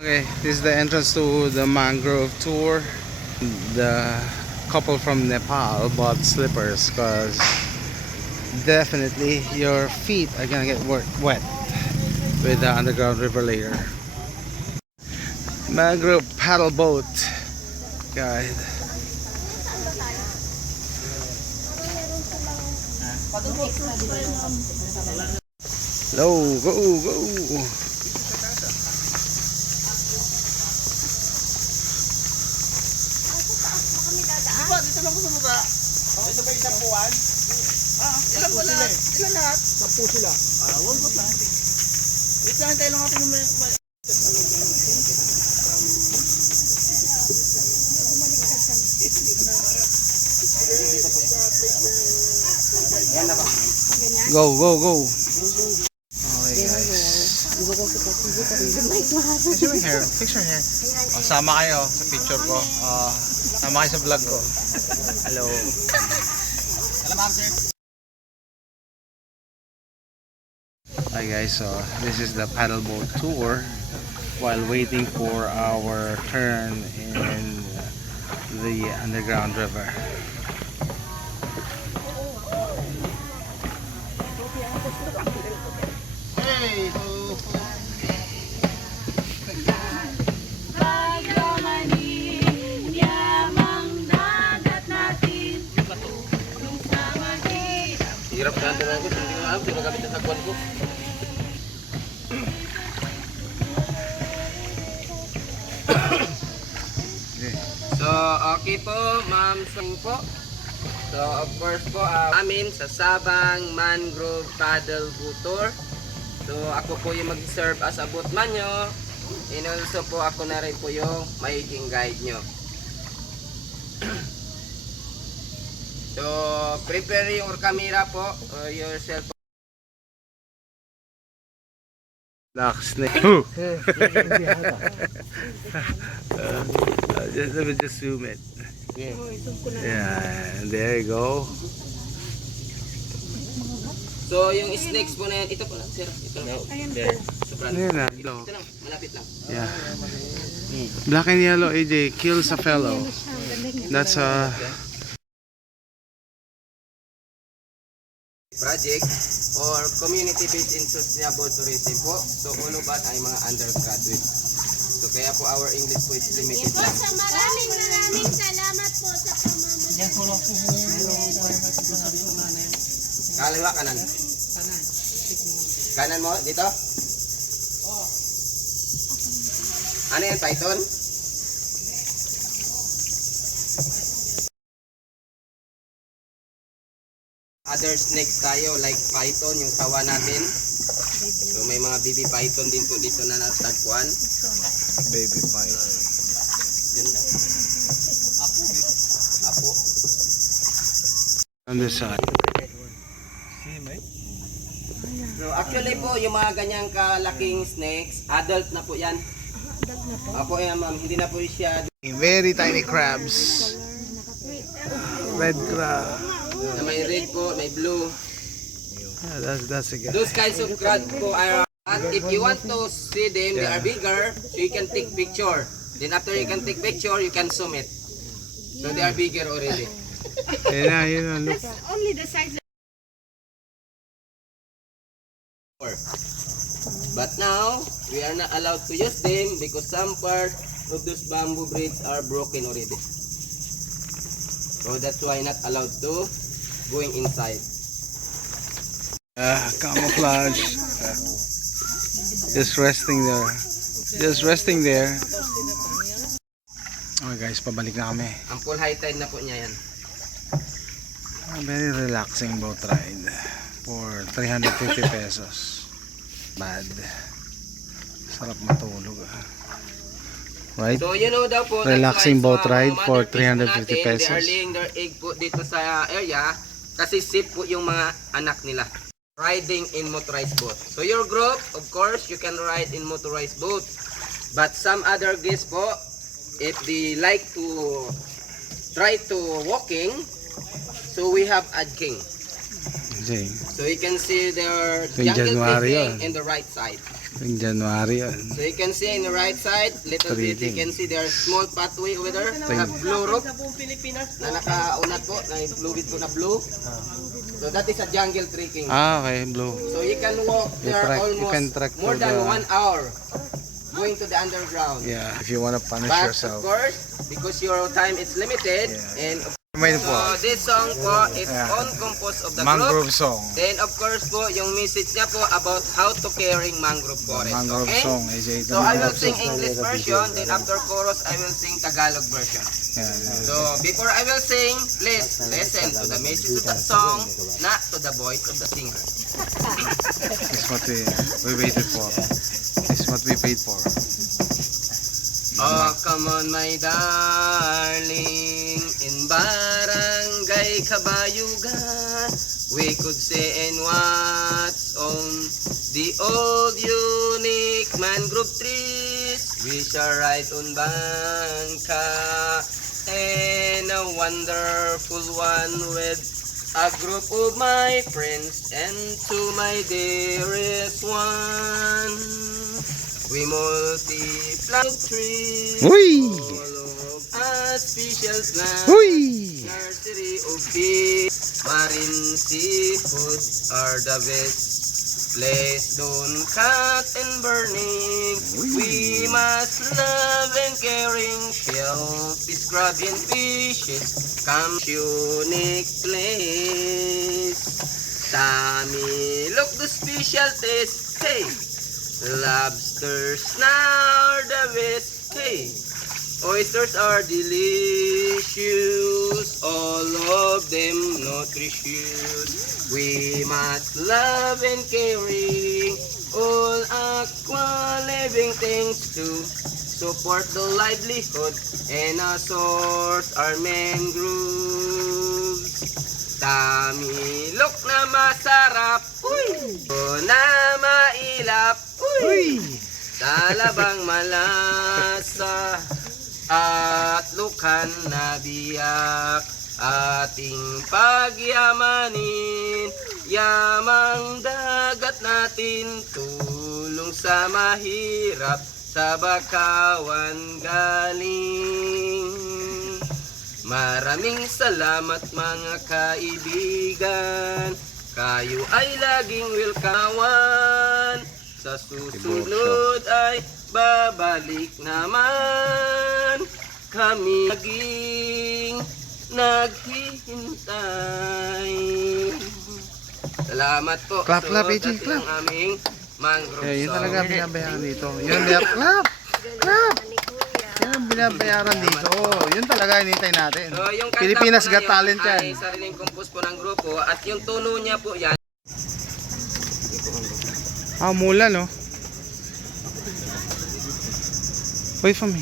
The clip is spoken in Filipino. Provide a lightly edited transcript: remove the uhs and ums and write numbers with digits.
Okay, this is the entrance to the mangrove tour. The couple from Nepal bought slippers because definitely your feet are gonna get wet with the underground river later. Mangrove paddle boat guide. Low, go, go. Dito lang ko sa baba. Okay, sabay sampuan. Ilan po lahat? Ilan lahat? 10 sila. One boat lang. Wait lang, tayo lang natin Go, go, go. Okay guys. Fix your hair. Oh, sama kayo sa picture ko. Sama kayo sa vlog ko. Hello. Hi guys, so this is the paddle boat tour while waiting for our turn in the underground river. Hey! hirap natin ako. Hindi ko alam. Sino gamit ang takwan ko? So, okay po, ma'am Sing po. So, of course po, amin sa Sabang Mangrove Paddle Boat Tour. So, ako po yung mag-serve as a boatman nyo. And also po, ako na rin po yung magiging guide nyo. So, prepare your camera po, yourself. Black snake. Let me just zoom it. Yeah, there you go. So, yung snakes po na yan, ito po lang, sir. Ito lang. There. Sobrang. Ayan na, Ito lang, malapit lang. yeah. Black and yellow AJ kills a fellow. That's a Project or community-based in sustainable tourism po. So, all of us ay mga undergraduate. So, kaya po our English po is limited lang. Maraming salamat po sa pamamagitan. Kaliwa, kanan. Kanan mo, dito? Ano yan, python? Other snakes tayo like python, yung tawa natin. So may mga baby python din po dito na natagpuan. baby python. Ganda. Apo. On this side. So actually po yung mga ganyang kalaking snakes, adult na po yan. Apo yan ma'am, hindi na po siya Very tiny crabs. Red crab. na may red po, may blue. Yeah, that's a good. Those kinds of crab po are, and if you want to see them, they are bigger, so you can take picture. Then after you can take picture, you can zoom it. So they are bigger already. Yeah, you know, look. Only the size. But now, we are not allowed to use them because some part of those bamboo braids are broken already. So that's why not allowed to going inside. Camouflage. Just resting there. Just resting there. Okay guys, pabalik na kami. Ang full high tide na po niya yan. Very relaxing boat ride for 350 pesos. Bad. Sarap matulog right? So you know daw po, Relaxing boat ride for mother fish 350 natin, they are pesos. laying their egg po dito sa area kasi safe po yung mga anak nila. Riding in motorized boat. So your group, of course, you can ride in motorized boat. But some other guests po, if they like to try to walking, so we have Ad King. Okay. So you can see their Yung jungle January tree yun. in the right side. Yung January yun. So you can see in the right side, little bit, you can see there are small pathway over there. They have blue roof na nakaunat po, na fluid po na blue. So that is a jungle trekking. Ah, okay, blue. So you can walk You there trek- you can almost trek more to than the- 1 hour going to the underground. Yeah, if you wanna punish But yourself. of course, because your time is limited, Yeah. and May so po. this song po is Yeah. on composed of the Mangrove group. song. Then of course po, yung message niya po about how to caring mangrove forest. Mangrove Okay? song. Is So I will sing English version, then after chorus I will sing Tagalog version. Yeah. So before I will sing, please listen to the message of the song, not to the voice of the singer. This is what we waited for. This is what we paid for. Oh, come on my darling, in Barangay Kabayugan, we could say and what's on the old unique mangrove trees. We shall ride on Bangka, and a wonderful one with a group of my friends and to my dearest one. We multiply trees, Uy! all of a special plant. Uy! Nursery of fish, marine seafood are the best. Place don't cut and burning. We must love and caring. Shellfish, crab and fishes come unique place. Tami, look the special taste. Hey! Lobsters now are the best. Hey, oysters are delicious, all of them nutritious. We must love and caring all aqua living things to support the livelihood and a source are mangroves. Tamilok na masarap, uy! Na mailap, uy! Talabang malasa at lukan na biyak ating pagyamanin. Yamang dagat natin, tulong sa mahirap, sa bakawan galing. Maraming salamat mga kaibigan, kayo ay laging welcome. Sa susunod ay babalik naman, kami laging naghihintay. Salamat po. Clap, clap, So, AJ, that's clap. yung aming mangrove Yeah, yun song. talaga binabayaran dito. Yun, clap! Clap! Yan ang binabayaran dito. Yun talaga hinintay natin. So, yung kanta Pilipinas po na Got yun Talent yan. ay sariling compose po ng grupo at yung tuno niya po yan. Ah, mula no? Wait for me.